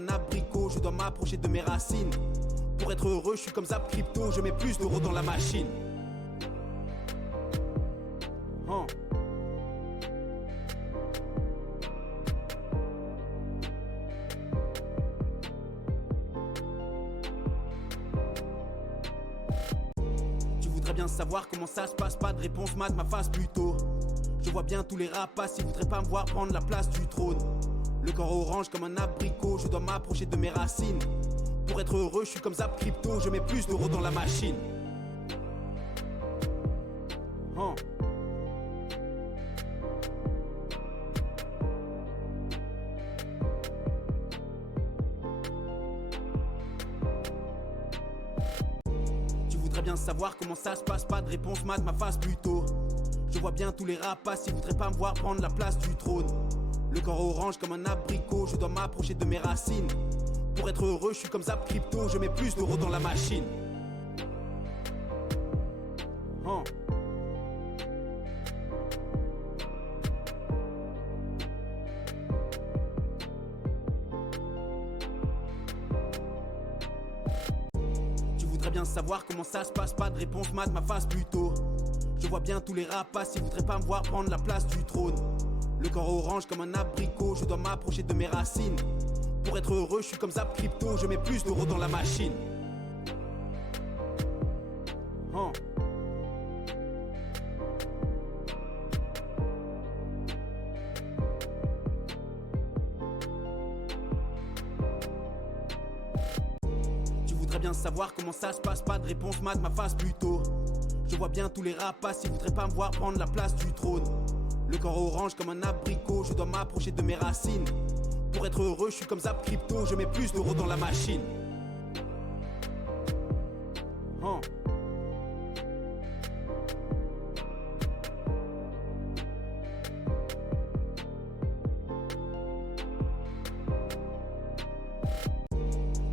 un abricot, je dois m'approcher de mes racines. Pour être heureux, je suis comme Zap Crypto, je mets plus d'euros dans la machine. Tu voudrais bien savoir comment ça se passe, pas de réponse, mat ma face plutôt. Je vois bien tous les rapaces, ils voudraient pas me voir prendre la place du trône. Le corps orange comme un abricot, je dois m'approcher de mes racines. Pour être heureux, je suis comme Zap Crypto, je mets plus d'euros dans la machine. Tu voudrais bien savoir comment ça se passe, pas de réponse, mat ma face plutôt. Je vois bien tous les rapaces, ils voudraient pas me voir prendre la place du trône. Le corps orange comme un abricot, je dois m'approcher de mes racines. Pour être heureux, je suis comme Zap Crypto, je mets plus d'euros dans la machine. Tu voudrais bien savoir comment ça se passe, pas de réponse, mat ma face plutôt. Je vois bien tous les rapaces, ils voudraient pas me voir prendre la place du trône. Le corps orange comme un abricot, je dois m'approcher de mes racines. Pour être heureux, je suis comme Zap Crypto, je mets plus d'euros dans la machine. Tu voudrais bien savoir comment ça se passe, pas de réponse, mat ma face plutôt. Je vois bien tous les rapaces, ils voudraient pas me voir prendre la place du trône. Le corps orange comme un abricot, je dois m'approcher de mes racines. Pour être heureux, je suis comme Zap Crypto, je mets plus d'euros dans la machine.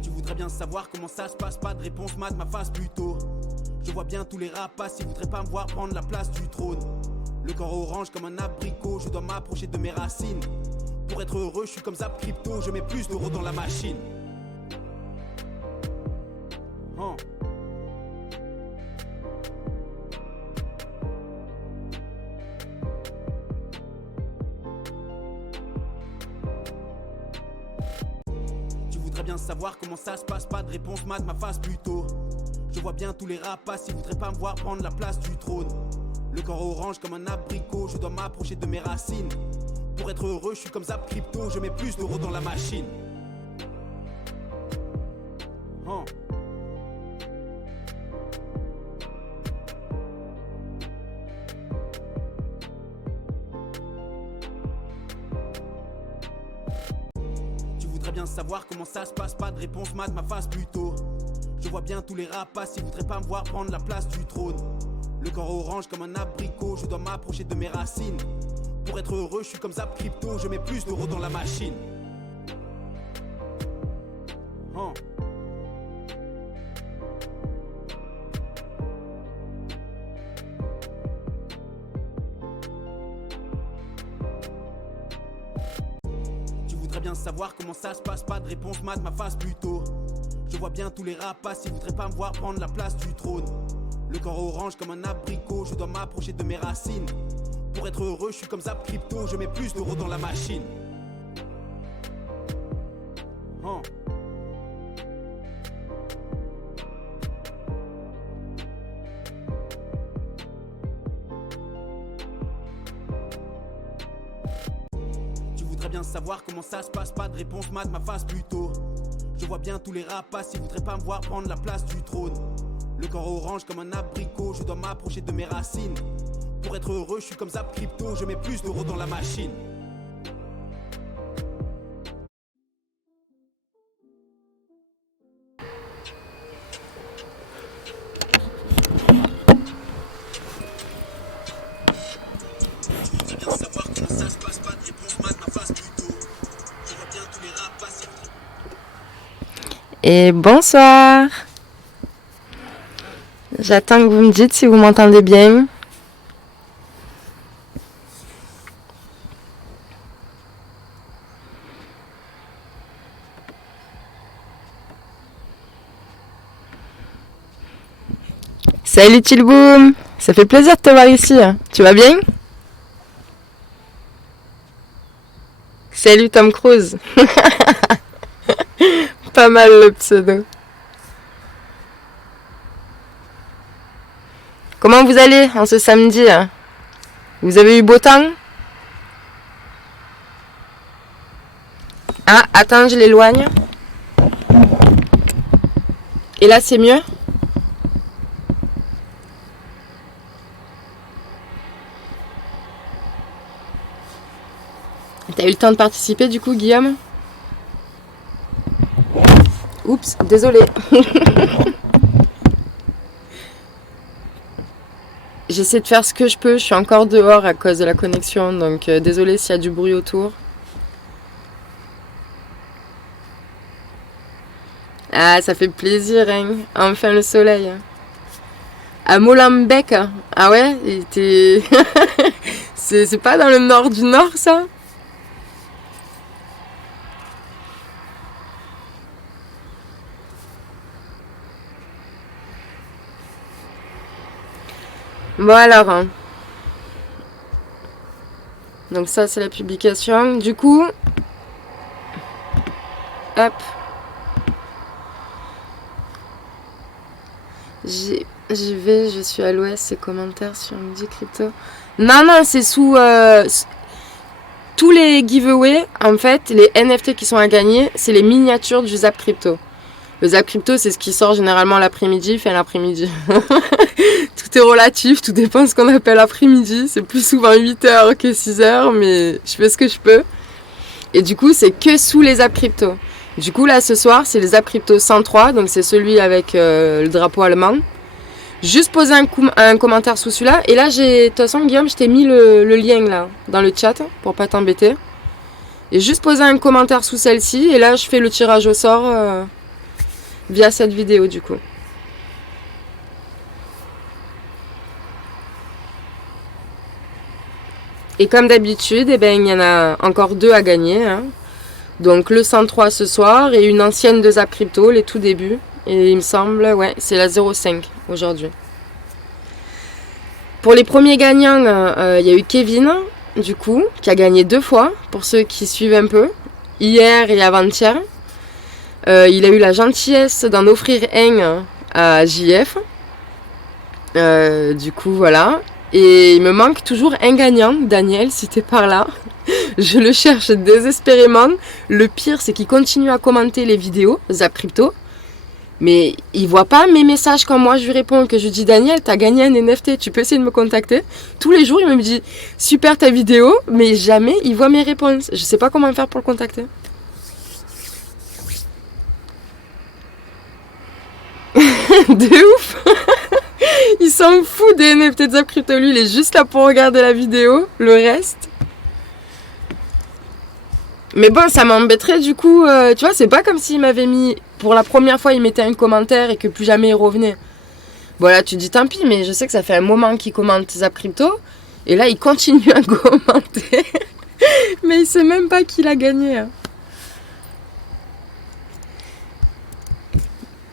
Tu voudrais bien savoir comment ça se passe, pas de réponse, mat ma face plutôt. Je vois bien tous les rapaces, ils voudraient pas me voir prendre la place du trône. Le corps orange comme un abricot, je dois m'approcher de mes racines. Pour être heureux, je suis comme Zap Crypto, je mets plus d'euros dans la machine. Tu voudrais bien savoir comment ça se passe, pas de réponse, mat ma face plutôt. Je vois bien tous les rapaces, ils voudraient pas me voir prendre la place du trône. Le corps orange comme un abricot, je dois m'approcher de mes racines. Pour être heureux, je suis comme Zap Crypto, je mets plus d'euros dans la machine. Tu voudrais bien savoir comment ça se passe, pas de réponse, mat ma face plutôt. Je vois bien tous les rapaces, ils voudraient pas me voir prendre la place du trône. Le corps orange comme un abricot, je dois m'approcher de mes racines. Pour être heureux, je suis comme Zap Crypto, je mets plus d'euros dans la machine. Tu voudrais bien savoir comment ça se passe, pas de réponse, mat ma face plutôt. Je vois bien tous les rapaces, ils voudraient pas me voir prendre la place du trône. Le corps orange comme un abricot, je dois m'approcher de mes racines. Pour être heureux, je suis comme Zap Crypto, je mets plus d'euros dans la machine. Tu voudrais bien savoir comment ça se passe, pas de réponse, mat ma face plutôt. Je vois bien tous les rapaces, ils voudraient pas me voir prendre la place du trône. Le corps orange comme un abricot, je dois m'approcher de mes racines. Pour être heureux, je suis comme Zap Crypto, je mets plus d'euros dans la machine. Et bonsoir. J'attends que vous me dites si vous m'entendez bien. Salut Tilboum, ça fait plaisir de te voir ici. Tu vas bien? Salut Tom Cruise. Pas mal le pseudo. Comment vous allez en ce samedi? Vous avez eu beau temps? Ah, attends, je l'éloigne. Et là, c'est mieux? T'as eu le temps de participer du coup, Guillaume? Oups, désolé. J'essaie de faire ce que je peux, je suis encore dehors à cause de la connexion, donc désolé s'il y a du bruit autour. Ah, ça fait plaisir, hein. Enfin le soleil. À Molenbeek. Ah ouais, il était... c'est pas dans le nord du nord, ça? Bon alors, hein. Donc ça c'est la publication. Du coup, hop, je suis à l'ouest, c'est commentaires sur Midi Crypto. Non, c'est sous tous les giveaways, en fait, les NFT qui sont à gagner, c'est les miniatures du Zap Crypto. Le Zap Crypto, c'est ce qui sort généralement l'après-midi, l'après-midi. Tout est relatif, tout dépend de ce qu'on appelle après-midi. C'est plus souvent 8h que 6h, mais je fais ce que je peux. Et du coup, c'est que sous les Zap Crypto. Du coup, là, ce soir, c'est les Zap Crypto 103, donc c'est celui avec le drapeau allemand. Juste poser un commentaire sous celui-là. Et là, de toute façon, Guillaume, je t'ai mis le lien là, dans le chat, pour pas t'embêter. Et juste poser un commentaire sous celle-ci, et là, je fais le tirage au sort via cette vidéo, du coup. Et comme d'habitude, eh ben, il y en a encore 2 à gagner. Hein. Donc le 103 ce soir et une ancienne de Zap Crypto, les tout débuts. Et il me semble, ouais, c'est la 05 aujourd'hui. Pour les premiers gagnants, il y a eu Kevin, du coup, qui a gagné 2 fois, pour ceux qui suivent un peu, hier et avant-hier. Il a eu la gentillesse d'en offrir un à JF. Du coup, voilà. Et il me manque toujours un gagnant, Daniel, si t'es par là. Je le cherche désespérément. Le pire, c'est qu'il continue à commenter les vidéos, Zap Crypto. Mais il voit pas mes messages quand moi je lui réponds, que je lui dis Daniel, t'as gagné un NFT, tu peux essayer de me contacter. Tous les jours, il me dit super ta vidéo, mais jamais il voit mes réponses. Je sais pas comment faire pour le contacter. De ouf. Il s'en fout des NFT de Zap Crypto, lui, il est juste là pour regarder la vidéo, le reste. Mais bon, ça m'embêterait du coup, tu vois, c'est pas comme s'il m'avait mis, pour la première fois, il mettait un commentaire et que plus jamais il revenait. Bon là, tu dis tant pis, mais je sais que ça fait un moment qu'il commente Zap Crypto, et là, il continue à commenter, mais il sait même pas qu'il a gagné.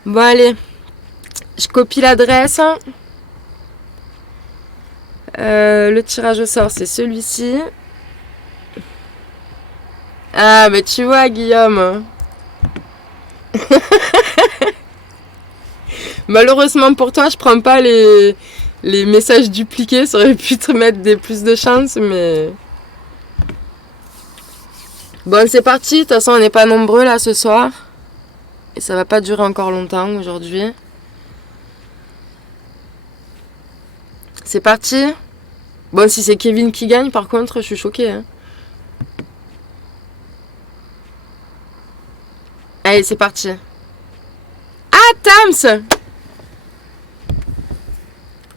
Bon allez, je copie l'adresse. Le tirage au sort, c'est celui-ci. Ah, mais tu vois, Guillaume. Malheureusement pour toi, je prends pas les messages dupliqués. Ça aurait pu te mettre plus de chance, mais... Bon, c'est parti. De toute façon, on n'est pas nombreux là ce soir. Et ça va pas durer encore longtemps aujourd'hui. C'est parti. Bon, si c'est Kevin qui gagne, par contre, je suis choquée. Hein. Allez, c'est parti. Ah, Tams!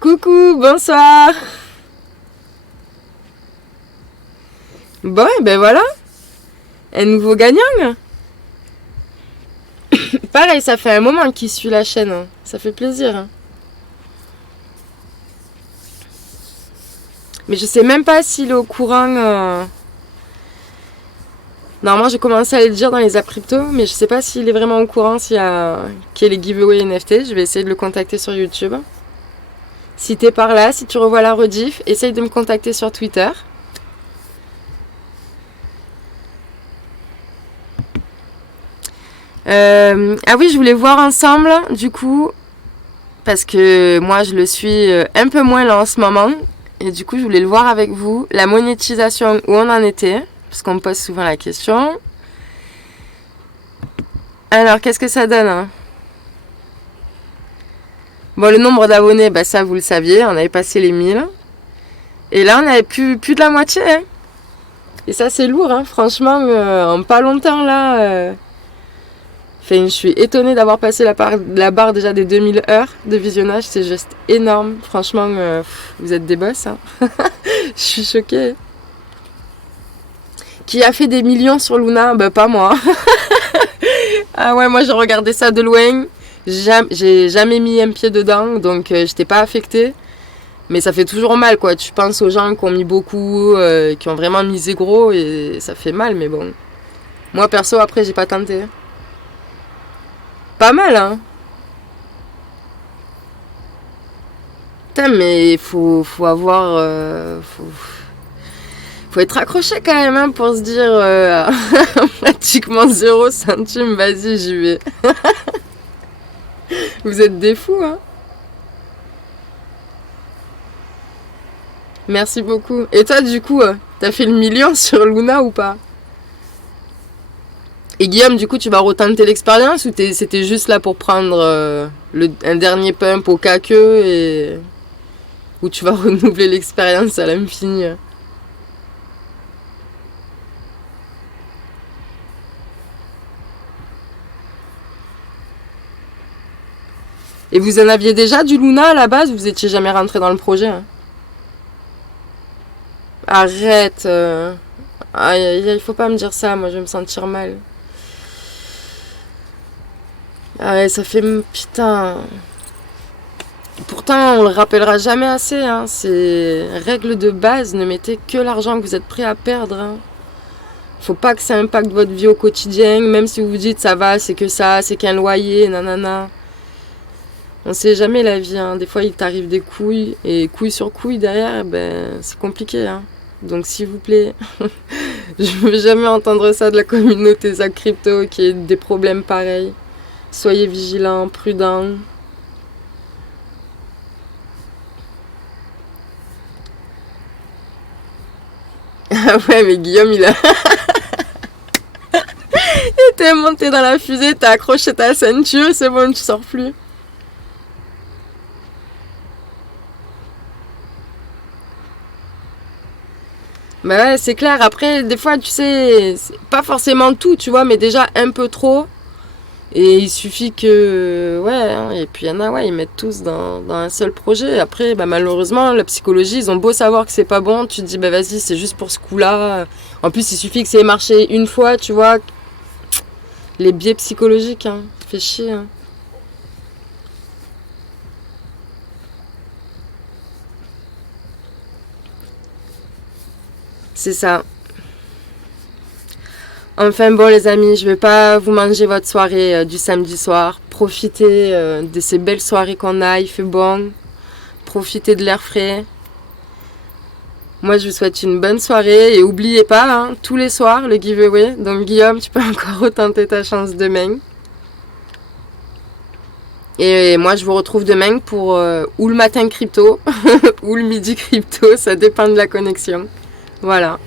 Coucou, bonsoir. Bon, ben voilà. Un nouveau gagnant. Pareil, ça fait un moment qu'il suit la chaîne. Hein. Ça fait plaisir. Hein. Mais je sais même pas s'il est au courant. Normalement, j'ai commencé à le dire dans les apps crypto, mais je sais pas s'il est vraiment au courant qu'il y a les giveaways NFT. Je vais essayer de le contacter sur YouTube. Si t'es par là, si tu revois la rediff, essaye de me contacter sur Twitter. Ah oui, je voulais voir ensemble, du coup, parce que moi, je le suis un peu moins là en ce moment. Et du coup, je voulais le voir avec vous. La monétisation, où on en était, parce qu'on me pose souvent la question. Alors, qu'est-ce que ça donne, hein? Bon, le nombre d'abonnés, bah, ça, vous le saviez, on avait passé les 1000. Et là, on avait plus de la moitié, hein. Et ça, c'est lourd, hein. Franchement, en pas longtemps, là... Enfin, je suis étonnée d'avoir passé la barre déjà des 2000 heures de visionnage. C'est juste énorme. Franchement, vous êtes des boss, hein. Je suis choquée. Qui a fait des millions sur Luna? Bah, pas moi. Ah ouais, moi, j'ai regardé ça de loin. J'ai jamais mis un pied dedans, donc j'étais pas affectée. Mais ça fait toujours mal, quoi. Tu penses aux gens qui ont mis beaucoup, qui ont vraiment misé gros, et ça fait mal, mais bon. Moi, perso, après, j'ai pas tenté. Pas mal, hein. Putain, mais faut avoir... faut être accroché quand même, hein, pour se dire pratiquement 0 centime, vas-y, j'y vais. Vous êtes des fous, hein. Merci beaucoup. Et toi, du coup, t'as fait le million sur Luna ou pas? Et Guillaume, du coup, tu vas retenter l'expérience ou c'était juste là pour prendre un dernier pump au cas que et ou tu vas renouveler l'expérience à l'infini? Et vous en aviez déjà du Luna à la base ou vous étiez jamais rentré dans le projet, hein? Arrête. Aïe, aïe, il faut pas me dire ça, moi je vais me sentir mal. Ah ouais, ça fait... Putain. Pourtant, on le rappellera jamais assez, hein. C'est règle de base, ne mettez que l'argent que vous êtes prêt à perdre, hein. Faut pas que ça impacte votre vie au quotidien, même si vous vous dites ça va, c'est que ça, c'est qu'un loyer, nanana. On sait jamais la vie, hein. Des fois il t'arrive des couilles, et couilles sur couilles derrière, ben c'est compliqué, hein. Donc s'il vous plaît, je veux jamais entendre ça de la communauté Zach Crypto qui ait des problèmes pareils. Soyez vigilants, prudents. Ah ouais, mais Guillaume, il était monté dans la fusée, t'as accroché ta ceinture, c'est bon, tu sors plus. Bah ouais, c'est clair. Après, des fois, tu sais, c'est pas forcément tout, tu vois, mais déjà un peu trop. Et il suffit que... Ouais, hein, et puis il y en a, ouais, ils mettent tous dans un seul projet. Après, bah, malheureusement, la psychologie, ils ont beau savoir que c'est pas bon, tu te dis, bah vas-y, c'est juste pour ce coup-là. En plus, il suffit que ça ait marché une fois, tu vois. Les biais psychologiques, hein, ça fait chier, hein. C'est ça. Enfin bon les amis, je vais pas vous manger votre soirée du samedi soir. Profitez de ces belles soirées qu'on a, il fait bon. Profitez de l'air frais. Moi je vous souhaite une bonne soirée et n'oubliez pas, hein, tous les soirs le giveaway. Donc Guillaume, tu peux encore retenter ta chance demain. Et moi je vous retrouve demain pour ou le matin crypto ou le midi crypto, ça dépend de la connexion. Voilà.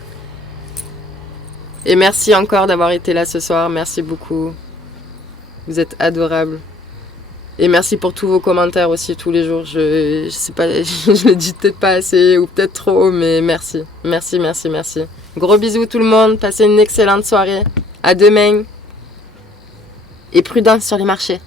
Et merci encore d'avoir été là ce soir, merci beaucoup. Vous êtes adorables. Et merci pour tous vos commentaires aussi tous les jours. Je sais pas, je le dis peut-être pas assez ou peut-être trop, mais merci. Merci, merci, merci. Gros bisous tout le monde, passez une excellente soirée. À demain. Et prudence sur les marchés.